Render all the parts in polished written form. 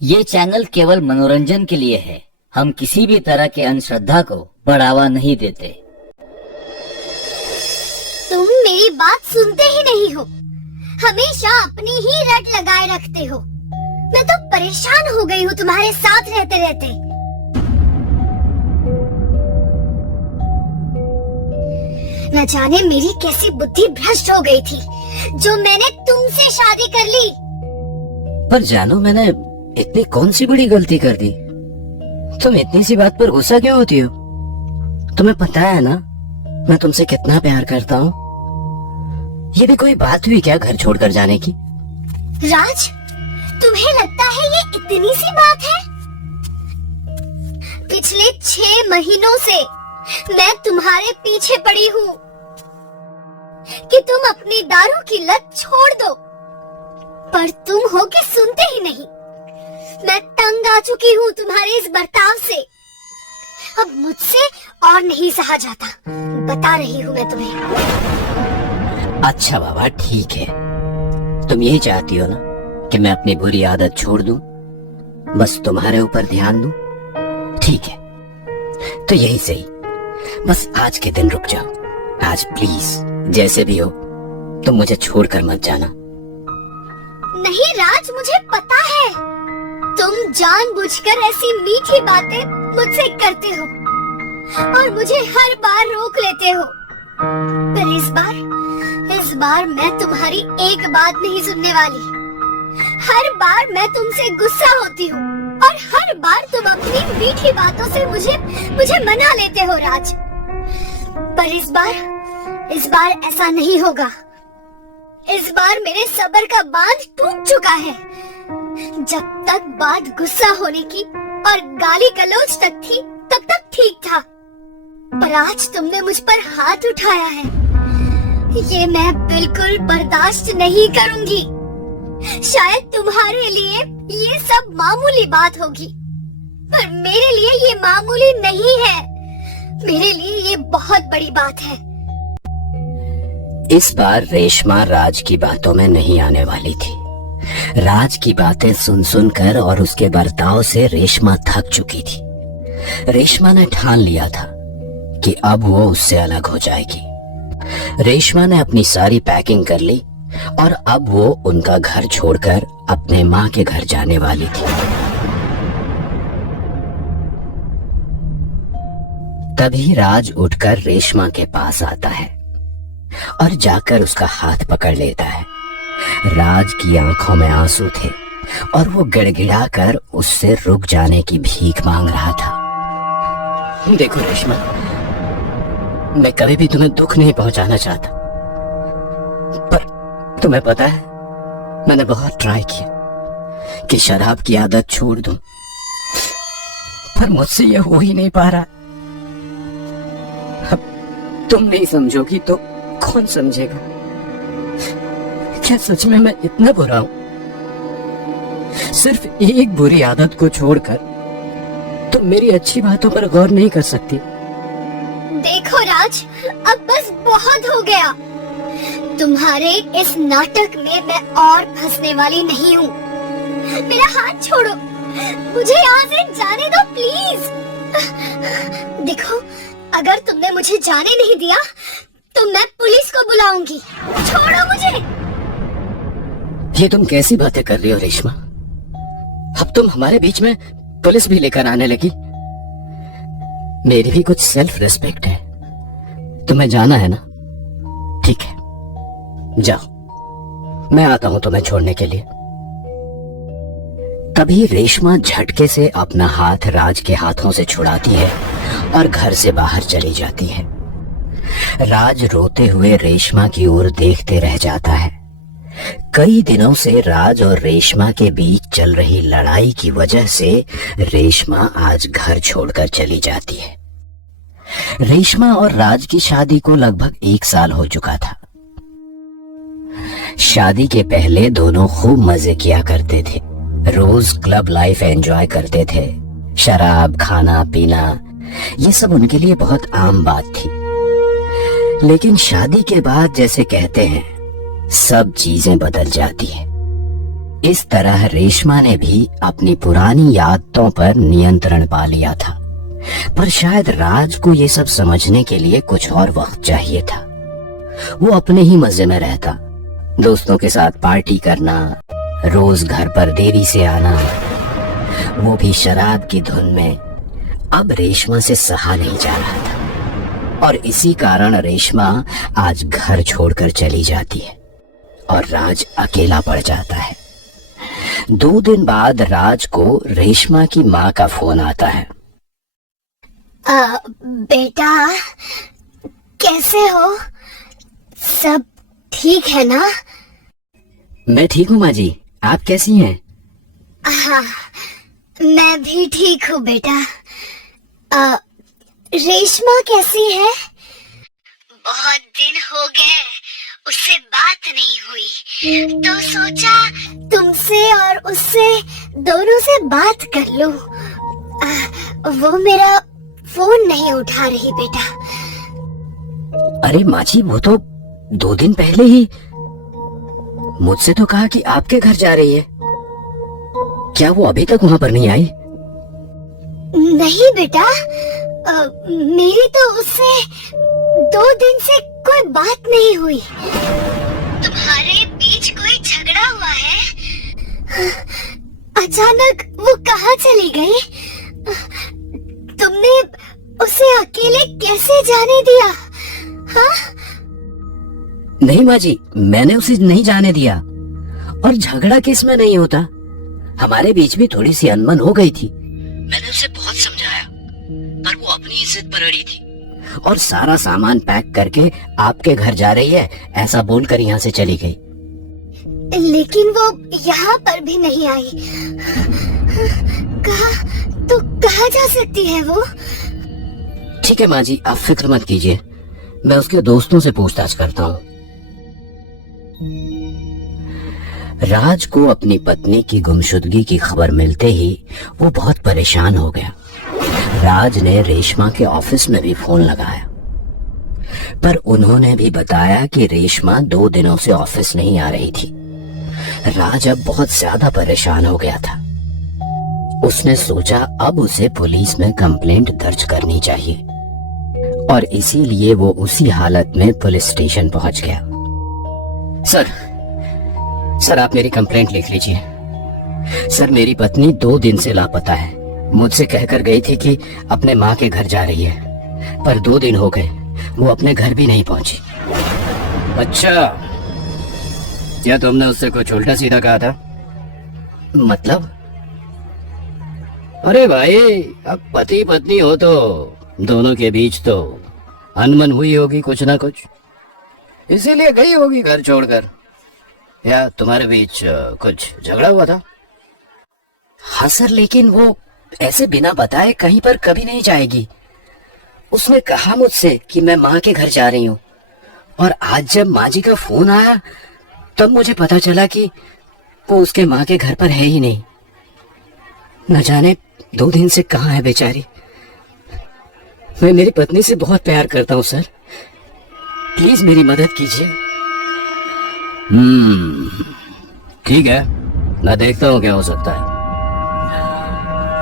ये चैनल केवल मनोरंजन के लिए है। हम किसी भी तरह के अंधश्रद्धा को बढ़ावा नहीं देते। तुम मेरी बात सुनते ही नहीं हो, हमेशा अपनी ही रट लगाए रखते हो। मैं तो परेशान हो गई हूँ तुम्हारे साथ रहते रहते। न जाने मेरी कैसी बुद्धि भ्रष्ट हो गई थी जो मैंने तुमसे शादी कर ली। पर जानो, मैंने इतनी कौन सी बड़ी गलती कर दी? तुम इतनी सी बात पर गुस्सा क्यों होती हो? तुम्हें पता है ना मैं तुमसे कितना प्यार करता हूँ। ये भी कोई बात हुई क्या घर छोड़कर जाने की? राज, तुम्हें लगता है ये इतनी सी बात है? पिछले 6 महीनों से मैं तुम्हारे पीछे पड़ी हूँ कि तुम अपनी दारू की लत छोड़ दो, पर तुम हो के सुनते ही नहीं। मैं तंग आ चुकी हूँ तुम्हारे इस बर्ताव से। अब मुझसे और नहीं सहा जाता, बता रही हूँ मैं तुम्हें। अच्छा बाबा, ठीक है। तुम यही चाहती हो ना कि मैं अपनी बुरी आदत छोड़ दूं, बस तुम्हारे ऊपर ध्यान दूं? ठीक है, तो यही सही। बस आज के दिन रुक जाओ। आज प्लीज, जैसे भी हो तुम मुझे छोड़कर मत जाना। नहीं राज, मुझे पता है तुम जानबूझकर ऐसी मीठी बातें मुझसे करते हो और मुझे हर बार रोक लेते हो। पर इस बार मैं तुम्हारी एक बात नहीं सुनने वाली। हर बार मैं तुमसे गुस्सा होती हूँ और हर बार तुम अपनी मीठी बातों से मुझे मना लेते हो राज। पर इस बार ऐसा नहीं होगा। इस बार मेरे सब्र का बांध टूट चुका है। जब तक बात गुस्सा होने की और गाली गलौज तक थी, तब तक ठीक था। पर आज तुमने मुझ पर हाथ उठाया है, ये मैं बिल्कुल बर्दाश्त नहीं करूंगी। शायद तुम्हारे लिए ये सब मामूली बात होगी, पर मेरे लिए ये मामूली नहीं है। मेरे लिए ये बहुत बड़ी बात है। इस बार रेशमा राज की बातों में नहीं आने वाली थी। राज की बातें सुन सुनकर और उसके बर्ताव से रेशमा थक चुकी थी। रेशमा ने ठान लिया था कि अब वो उससे अलग हो जाएगी। रेशमा ने अपनी सारी पैकिंग कर ली और अब वो उनका घर छोड़कर अपने माँ के घर जाने वाली थी। तभी राज उठकर रेशमा के पास आता है और जाकर उसका हाथ पकड़ लेता है। राज की आंखों में आंसू थे और वो गिड़गिड़ाकर उससे रुक जाने की भीख मांग रहा था। देखो रेशमा, मैं कभी भी तुम्हें दुख नहीं पहुंचाना चाहता, पर तुम्हें पता है मैंने बहुत ट्राई किया कि शराब की आदत छोड़ दूं, पर मुझसे यह हो ही नहीं पा रहा। अब तुम नहीं समझोगी तो कौन समझेगा? क्या सच में मैं इतना बुरा हूं? सिर्फ एक बुरी आदत को छोड़कर तुम मेरी अच्छी बातों पर गौर नहीं कर सकती। देखो राज, अब बस बहुत हो गया। तुम्हारे इस नाटक में मैं और फंसने वाली नहीं हूँ। मेरा हाथ छोड़ो, मुझे यहाँ से जाने दो प्लीज। देखो, अगर तुमने मुझे जाने नहीं दिया तो मैं पुलिस को बुलाऊंगी। छोड़ो मुझे। ये तुम कैसी बातें कर रही हो रेशमा? अब तुम हमारे बीच में पुलिस भी लेकर आने लगी। मेरी भी कुछ सेल्फ रिस्पेक्ट है। तुम्हें जाना है ना? ठीक है, जाओ, मैं आता हूं तुम्हें छोड़ने के लिए। तभी रेशमा झटके से अपना हाथ राज के हाथों से छुड़ाती है और घर से बाहर चली जाती है। राज रोते हुए रेशमा की ओर देखते रह जाता है। कई दिनों से राज और रेशमा के बीच चल रही लड़ाई की वजह से रेशमा आज घर छोड़कर चली जाती है। रेशमा और राज की शादी को लगभग 1 साल हो चुका था। शादी के पहले दोनों खूब मजे किया करते थे। रोज क्लब लाइफ एंजॉय करते थे। शराब, खाना पीना, ये सब उनके लिए बहुत आम बात थी। लेकिन शादी के बाद, जैसे कहते हैं, सब चीजें बदल जाती है। इस तरह रेशमा ने भी अपनी पुरानी यादों पर नियंत्रण पा लिया था, पर शायद राज को ये सब समझने के लिए कुछ और वक्त चाहिए था। वो अपने ही मजे में रहता, दोस्तों के साथ पार्टी करना, रोज घर पर देरी से आना, वो भी शराब की धुन में। अब रेशमा से सहा नहीं जा रहा था और इसी कारण रेशमा आज घर छोड़कर चली जाती है और राज अकेला पड़ जाता है। 2 दिन बाद राज को रेशमा की माँ का फोन आता है। बेटा, कैसे हो? सब ठीक है ना? मैं ठीक हूँ माँ जी, आप कैसी हैं? हाँ, मैं भी ठीक हूँ बेटा। रेशमा कैसी है? बहुत दिन हो गए उससे बात नहीं हुई, तो सोचा तुमसे और उससे दोनों से बात कर लूं। वो मेरा फोन नहीं उठा रही बेटा। अरे माँ जी, वो तो 2 दिन पहले ही मुझसे तो कहा कि आपके घर जा रही है। क्या वो अभी तक वहाँ पर नहीं आई? नहीं बेटा, मेरी तो उससे 2 दिन से कोई बात नहीं हुई। तुम्हारे बीच कोई झगड़ा हुआ है? अचानक वो कहाँ चली गई? तुमने उसे अकेले कैसे जाने दिया? हाँ? नहीं माँ जी, मैंने उसे नहीं जाने दिया। और झगड़ा किस में नहीं होता, हमारे बीच भी थोड़ी सी अनबन हो गई थी। मैंने उसे बहुत समझाया, पर वो अपनी ही जिद पर अड़ी थी और सारा सामान पैक करके आपके घर जा रही है ऐसा बोलकर यहाँ से चली गई। लेकिन वो यहाँ पर भी नहीं आई। कहाँ जा सकती है वो? ठीक है माँ जी, आप फिक्र मत कीजिए, मैं उसके दोस्तों से पूछताछ करता हूँ। राज को अपनी पत्नी की गुमशुदगी की खबर मिलते ही वो बहुत परेशान हो गया। राज ने रेशमा के ऑफिस में भी फोन लगाया, पर उन्होंने भी बताया कि रेशमा 2 दिनों से ऑफिस नहीं आ रही थी। राज अब बहुत ज्यादा परेशान हो गया था। उसने सोचा अब उसे पुलिस में कंप्लेंट दर्ज करनी चाहिए और इसीलिए वो उसी हालत में पुलिस स्टेशन पहुंच गया। सर आप मेरी कंप्लेंट लिख लीजिए। सर, मेरी पत्नी 2 दिन से लापता है। मुझसे कहकर गई थी कि अपने माँ के घर जा रही है, पर 2 दिन हो गए वो अपने घर भी नहीं पहुंची। अच्छा, क्या तुमने उससे कुछ उल्टा सीधा कहा था? मतलब? अरे भाई, अब पति पत्नी हो तो दोनों के बीच तो अनबन हुई होगी कुछ ना कुछ, इसीलिए गई होगी घर छोड़कर। या तुम्हारे बीच कुछ झगड़ा हुआ था? हाँ सर, लेकिन वो ऐसे बिना बताए कहीं पर कभी नहीं जाएगी। उसने कहा मुझसे कि मैं माँ के घर जा रही हूँ, और आज जब माँ जी का फोन आया तब मुझे पता चला कि वो उसके माँ के घर पर है ही नहीं। न जाने 2 दिन से कहाँ है बेचारी। मैं मेरी पत्नी से बहुत प्यार करता हूँ सर, प्लीज मेरी मदद कीजिए। ठीक है, मैं देखता हूँ क्या हो सकता है,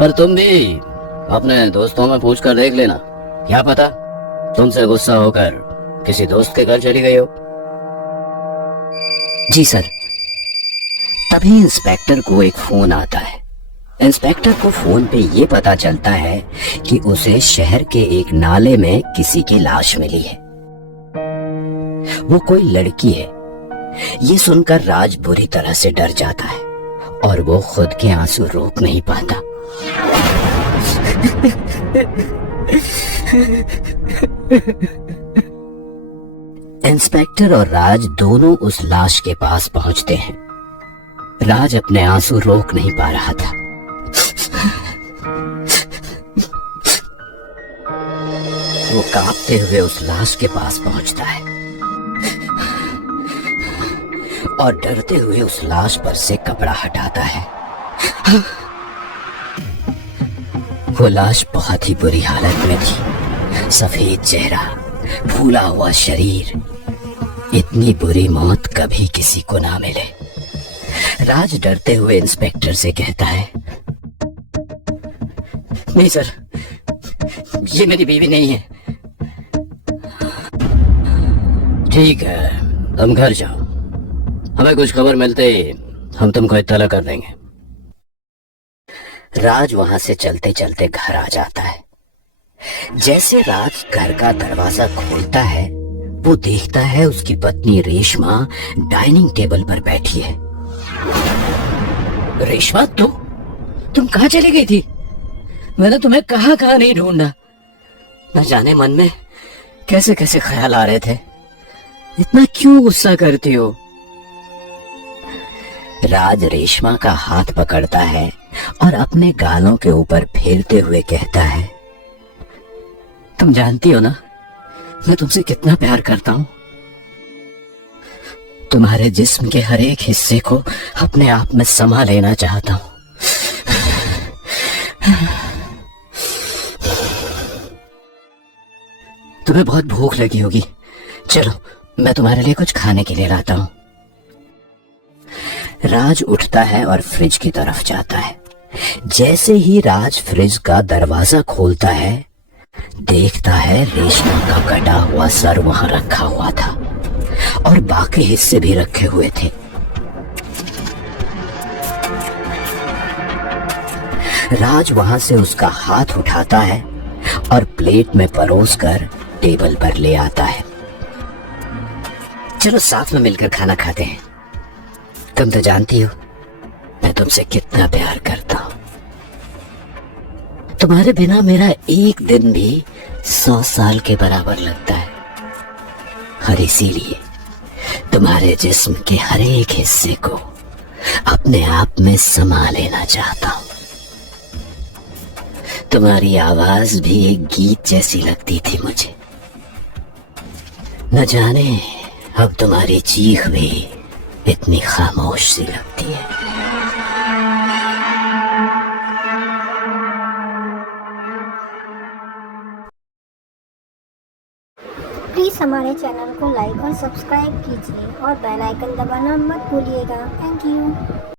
पर तुम भी अपने दोस्तों में पूछ कर देख लेना, क्या पता तुमसे गुस्सा होकर किसी दोस्त के घर चली गई हो। जी सर। तभी इंस्पेक्टर को एक फोन आता है। इंस्पेक्टर को फोन पे ये पता चलता है कि उसे शहर के एक नाले में किसी की लाश मिली है। वो कोई लड़की है। ये सुनकर राज बुरी तरह से डर जाता है और वो खुद के आंसू रोक नहीं पाता। इंस्पेक्टर और राज दोनों उस लाश के पास पहुंचते हैं। राज अपने आंसू रोक नहीं पा रहा था। वो कांपते हुए उस लाश के पास पहुंचता है और डरते हुए उस लाश पर से कपड़ा हटाता है। वो लाश बहुत ही बुरी हालत में थी। सफेद चेहरा, फूला हुआ शरीर। इतनी बुरी मौत कभी किसी को ना मिले। राज डरते हुए इंस्पेक्टर से कहता है, नहीं सर, ये मेरी बीवी नहीं है। ठीक है, तुम घर जाओ, हमें कुछ खबर मिलते ही हम तुमको इत्तला कर देंगे। राज वहां से चलते चलते घर आ जाता है। जैसे राज घर का दरवाजा खोलता है, वो देखता है उसकी पत्नी रेशमा डाइनिंग टेबल पर बैठी है। रेशमा, तुम कहाँ चली गई थी? मैंने तुम्हें कहाँ कहाँ नहीं ढूंढा। न जाने मन में कैसे कैसे ख्याल आ रहे थे। इतना क्यों गुस्सा करती हो? राज रेशमा का हाथ पकड़ता है और अपने गालों के ऊपर फेरते हुए कहता है, तुम जानती हो ना मैं तुमसे कितना प्यार करता हूं। तुम्हारे जिस्म के हर एक हिस्से को अपने आप में समा लेना चाहता हूं। तुम्हें बहुत भूख लगी होगी, चलो मैं तुम्हारे लिए कुछ खाने के लिए लाता हूं। राज उठता है और फ्रिज की तरफ जाता है। जैसे ही राज फ्रिज का दरवाजा खोलता है, देखता है रेशमा का कटा हुआ सर वहां रखा हुआ था और बाकी हिस्से भी रखे हुए थे। राज वहां से उसका हाथ उठाता है और प्लेट में परोसकर टेबल पर ले आता है। चलो साथ में मिलकर खाना खाते हैं। तुम तो जानती हो मैं तुमसे कितना प्यार करता हूं। तुम्हारे बिना मेरा एक दिन भी 100 साल के बराबर लगता है और इसीलिए तुम्हारे जिस्म के हर एक हिस्से को अपने आप में समा लेना चाहता हूं। तुम्हारी आवाज भी एक गीत जैसी लगती थी मुझे। न जाने अब तुम्हारी चीख भी इतनी खामोश सी लगती है। प्लीज़ हमारे चैनल को लाइक और सब्सक्राइब कीजिए और बेल आइकन दबाना मत भूलिएगा। Thank you.